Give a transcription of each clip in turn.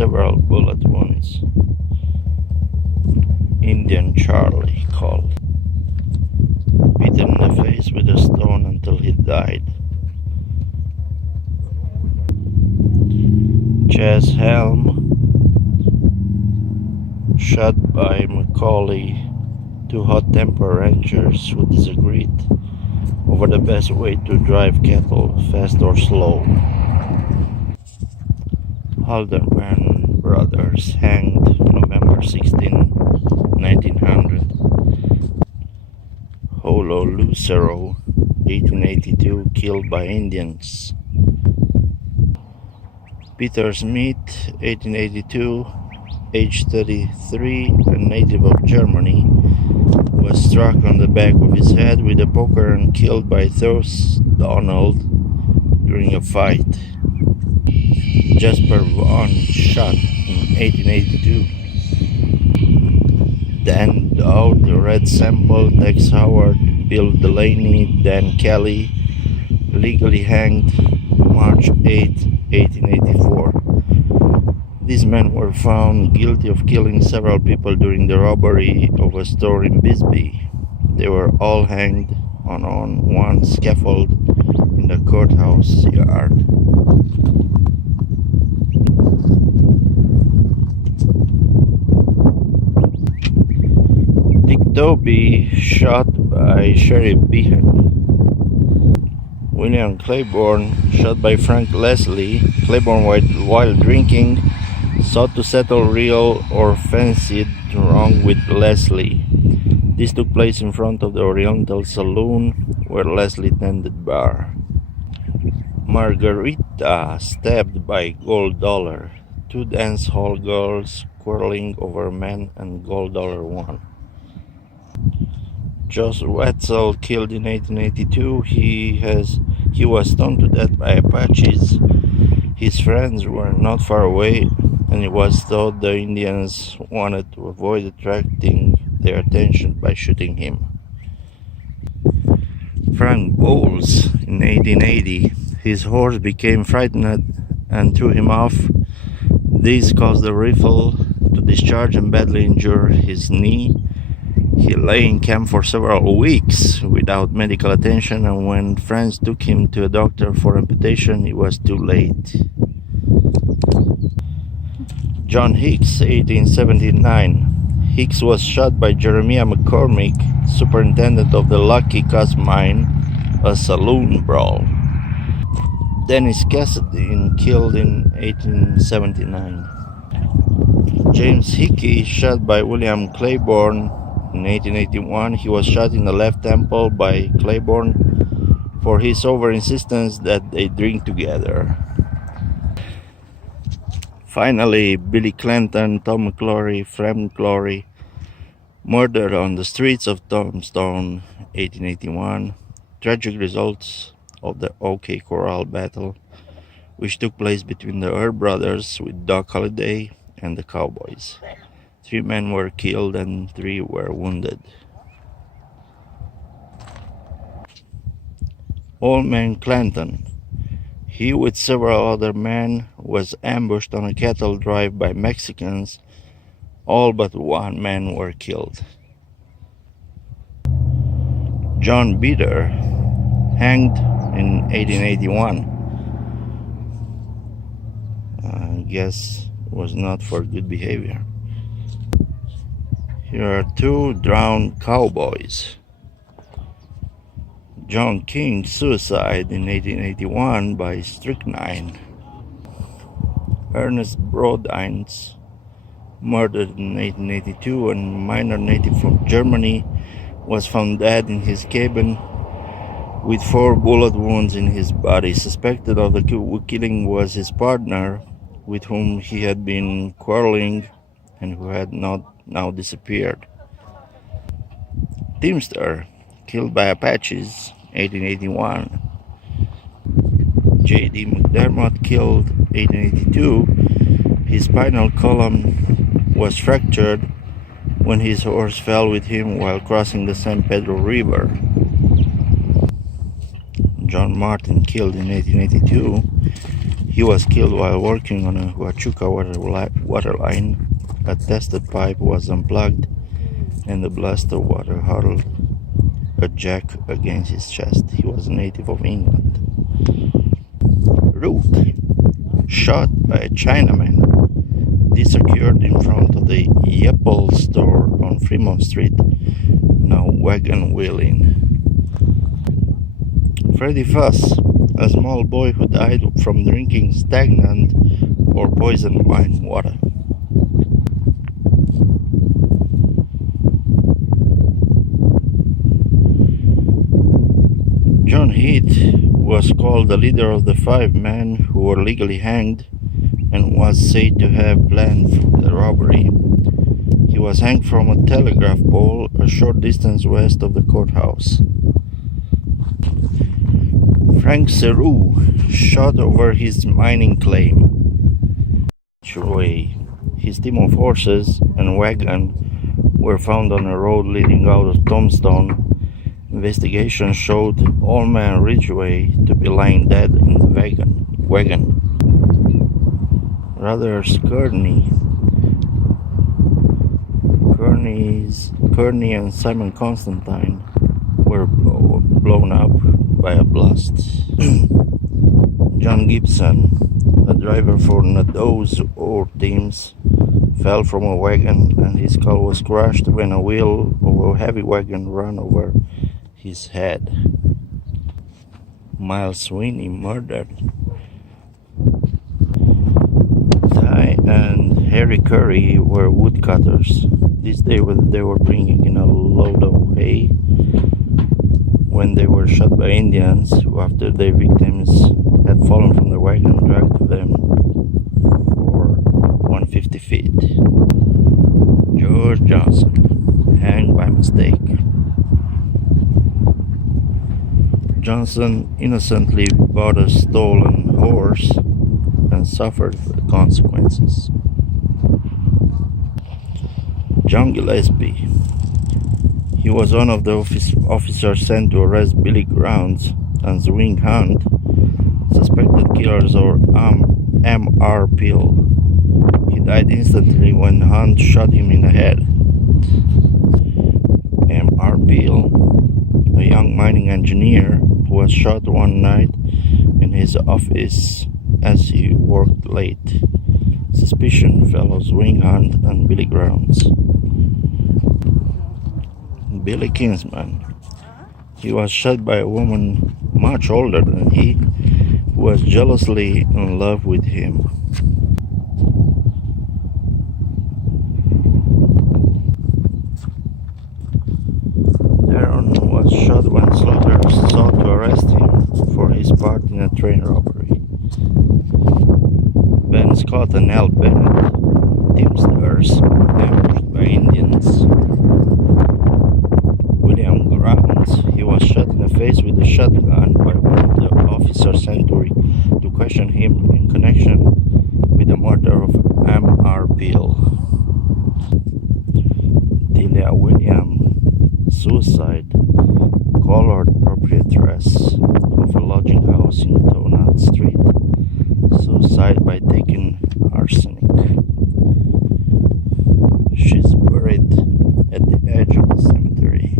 several bullet wounds. Indian Charlie called, beaten in the face with a stone until he died. Chas Helm, shot by Macaulay, two hot-tempered ranchers who disagreed over the best way to drive cattle, fast or slow. Halderman brothers hanged November 16, 1900. Holo Lucero, 1882, killed by Indians. Peter Smith, 1882, age 33, a native of Germany, was struck on the back of his head with a poker and killed by Thos Donald during a fight. Jasper Vaughan, shot in 1882. Dan Dowd, Red Sample, Tex Howard, Bill Delaney, Dan Kelly, legally hanged March 8, 1884. These men were found guilty of killing several people during the robbery of a store in Bisbee. They were all hanged on one scaffold in the courthouse yard. Dick Doby, shot by Sheriff Behan. William Claiborne, shot by Frank Leslie. Claiborne, while drinking, sought to settle real or fancied wrong with Leslie. This took place in front of the Oriental Saloon, where Leslie tended bar. Margarita, stabbed by Gold Dollar. Two dance hall girls quarreling over men and Gold Dollar won. Josh Wetzel, killed in 1882. He was stoned to death by Apaches. His friends were not far away, and it was thought the Indians wanted to avoid attracting their attention by shooting him. Frank Bowles, in 1880, his horse became frightened and threw him off. This caused the rifle to discharge and badly injure his knee. He lay in camp for several weeks without medical attention, and when friends took him to a doctor for amputation, it was too late. John Hicks, 1879. Hicks was shot by Jeremiah McCormick, superintendent of the Lucky Cuss Mine, a saloon brawl. Dennis Cassidy, killed in 1879. James Hickey, shot by William Claiborne in 1881. He was shot in the left temple by Claiborne for his over-insistence that they drink together. Finally, Billy Clanton, Tom McClory, Fred McClory, murdered on the streets of Tombstone, 1881. Tragic results of the OK Corral battle, which took place between the Earp brothers with Doc Holliday and the Cowboys. 3 men were killed and 3 were wounded. Old Man Clanton. He, with several other men, was ambushed on a cattle drive by Mexicans. All but 1 man were killed. John Bitter, hanged in 1881. I guess it was not for good behavior. Here are 2 drowned cowboys. John King, suicide in 1881 by strychnine. Ernest Brodines, murdered in 1882, and a minor native from Germany was found dead in his cabin with 4 bullet wounds in his body. Suspected of the killing was his partner, with whom he had been quarreling and who had now disappeared. Teamster, killed by Apaches, 1881. J.D. McDermott, killed 1882. His spinal column was fractured when his horse fell with him while crossing the San Pedro River. John Martin, killed in 1882. He was killed while working on a Huachuca water line. A tested pipe was unplugged and the blast of water hurled a jack against his chest. He was a native of England. Rook, shot by a Chinaman. This occurred in front of the Apple store on Fremont Street, now Wagon Wheel Inn. Freddy Fuss, a small boy who died from drinking stagnant or poisoned mine water. John Heath was called the leader of the 5 men who were legally hanged and was said to have planned the robbery. He was hanged from a telegraph pole a short distance west of the courthouse. Frank Seru shot over his mining claim. His team of horses and wagon were found on a road leading out of Tombstone. Investigation showed Old Man Ridgway to be lying dead in the wagon. Brothers Kearney and Simon Constantine were blown up by a blast. John Gibson, a driver for Nadeau's ore teams, fell from a wagon and his skull was crushed when a wheel of a heavy wagon ran over his head. Miles Sweeney murdered. Ty and Harry Curry were woodcutters. This day they were bringing in a load of hay when they were shot by Indians who, after their victims had fallen from the wagon, dragged them for 150 feet. George Johnson, hanged by mistake. Johnson innocently bought a stolen horse and suffered the consequences. John Gillespie. He was one of the officers sent to arrest Billy Grounds and Zwing Hunt, suspected killers of M.R. Peel. He died instantly when Hunt shot him in the head. M.R. Peel, a young mining engineer who was shot one night in his office as he worked late. Suspicion fell on Zwing Hunt and Billy Grounds. Billy Kingsman. He was shot by a woman much older than he, who was jealously in love with him. Darren was shot when Slaughter sought to arrest him for his part in a train robbery. Ben Scott and Al Bennett, teamsters, ambushed by Indians. William Grounds, he was shot in the face with a shotgun by one of the officers sent to question him in connection with the murder of M.R. Peel. Delia William, suicide, colored proprietress of a lodging house in Donut Street. Suicide by taking arsenic. She's buried at the edge of the cemetery.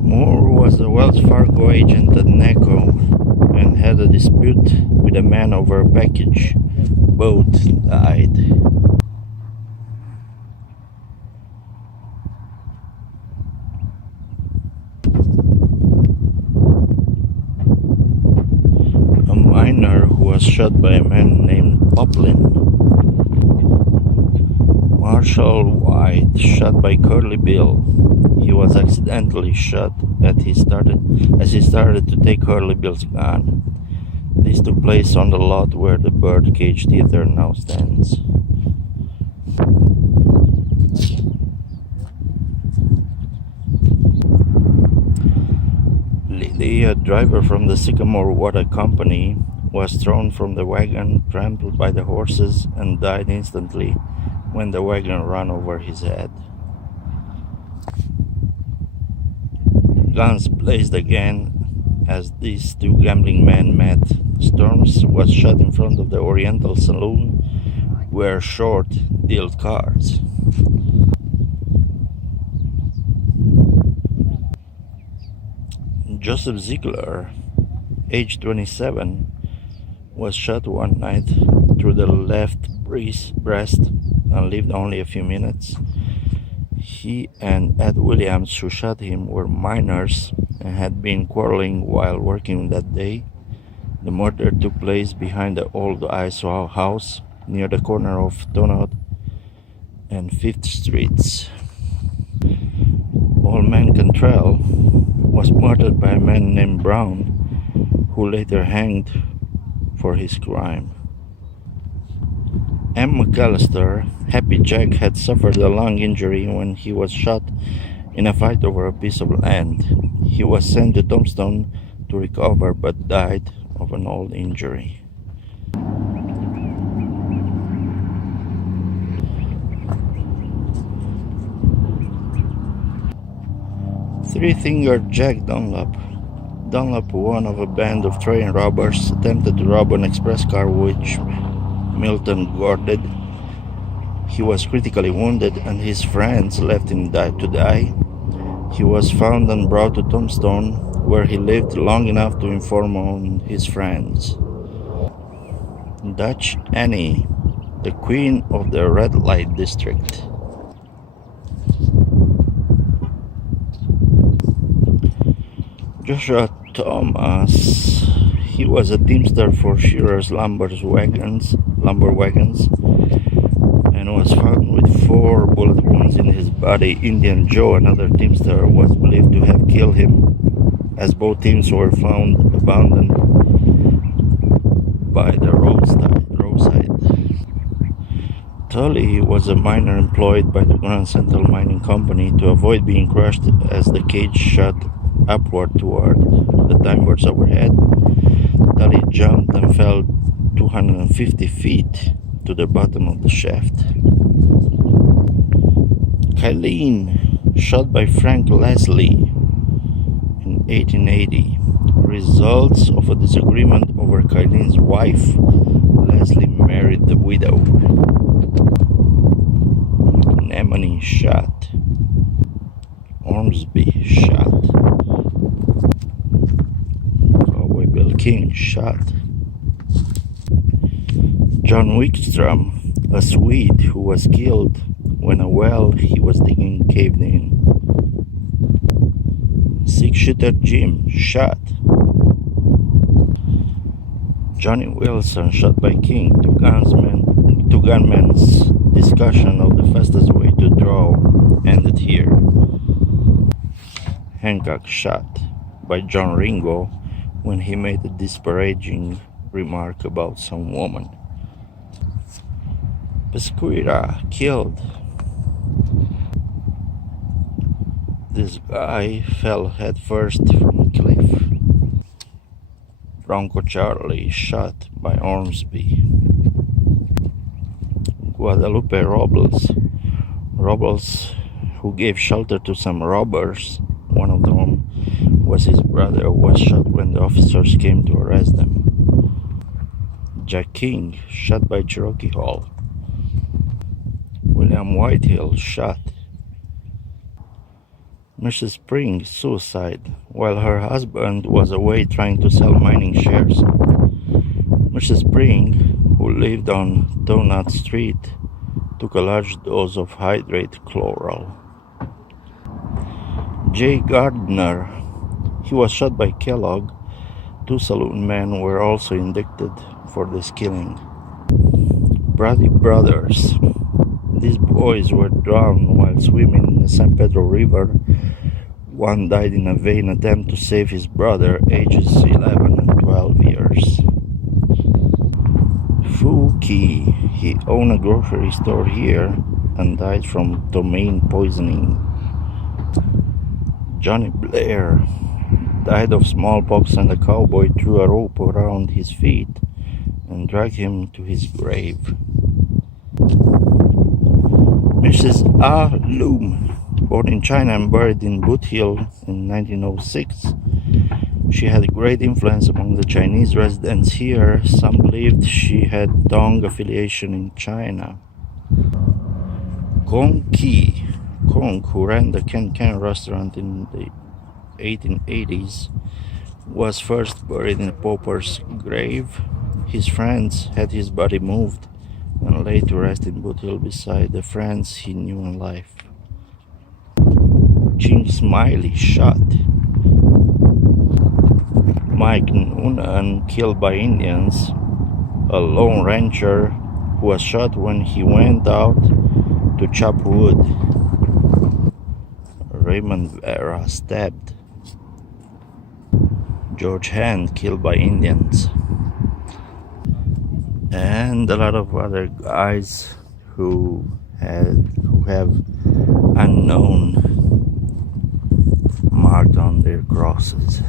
Moore was a Wells Fargo agent at NECO and had a dispute with a man over a package. Both died. A miner who was shot by a man named Poplin. Marshall White, shot by Curly Bill. He was accidentally shot as he started to take Curly Bill's gun. This took place on the lot where the Birdcage Theater now stands. Lily, a driver from the Sycamore Water Company, was thrown from the wagon, trampled by the horses, and died instantly when the wagon ran over his head. Guns blazed again as these two gambling men met. Storms was shot in front of the Oriental Saloon where Short dealt cards. Joseph Ziegler, age 27, was shot one night through the left breast and lived only a few minutes. He and Ed Williams, who shot him, were minors and had been quarreling while working that day. The murder took place behind the old ice house near the corner of Tombstone and 5th Streets. Old Man Cantrell was murdered by a man named Brown, who later hanged for his crime. M. McAllister, Happy Jack, had suffered a lung injury when he was shot in a fight over a piece of land. He was sent to Tombstone to recover but died of an old injury. Three-Fingered Jack Dunlap. Dunlap, one of a band of train robbers, attempted to rob an express car which Milton guarded. He was critically wounded and his friends left him to die. He was found and brought to Tombstone, where he lived long enough to inform on his friends. Dutch Annie, the Queen of the Red Light District. Joshua Thomas, he was a teamster for Shearer's lumber wagons, and was found with 4 bullet wounds in his body. Indian Joe, another teamster, was believed to have killed him, as both teams were found abandoned by the roadside. Tully was a miner employed by the Grand Central Mining Company to avoid being crushed as the cage shot upward toward the timbers overhead. Tully jumped and fell 250 feet to the bottom of the shaft. Kylene, shot by Frank Leslie in 1880. Results of a disagreement over Kylene's wife. Leslie married the widow. Nemani shot. Ormsby shot. Cowboy Bill King shot. John Wickstrom, a Swede who was killed when a well he was digging caved in. 6-shooter Jim shot. Johnny Wilson shot by King. Two gunmen's discussion of the fastest way to draw ended here. Hancock shot by John Ringo when he made a disparaging remark about some woman. Pesquera killed. This guy fell headfirst from a cliff. Bronco Charlie shot by Ormsby. Guadalupe Robles, who gave shelter to some robbers, one of them was his brother, was shot when the officers came to arrest them. Jack King shot by Cherokee Hall. William Whitehill shot. Mrs. Spring suicide while her husband was away trying to sell mining shares. Mrs. Spring, who lived on Donut Street, took a large dose of hydrate chloral. Jay Gardner, he was shot by Kellogg. 2 saloon men were also indicted for this killing. Brady brothers. These boys were drowned while swimming in the San Pedro River. One died in a vain attempt to save his brother, ages 11 and 12 years. Fu Ki, he owned a grocery store here and died from ptomaine poisoning. Johnny Blair died of smallpox and a cowboy threw a rope around his feet and drag him to his grave. Mrs. Ah Loom, born in China and buried in Boothill in 1906, she had a great influence among the Chinese residents here. Some believed she had Dong affiliation in China. Kong Ki Kong, who ran the Ken Ken restaurant in the 1880s, was first buried in a pauper's grave. His friends had his body moved and laid to rest in Boothill beside the friends he knew in life. Jim Smiley shot. Mike Noonan killed by Indians. A lone rancher who was shot when he went out to chop wood. Raymond Vera stabbed. George Hand killed by Indians. And a lot of other guys who have unknown marked on their crosses.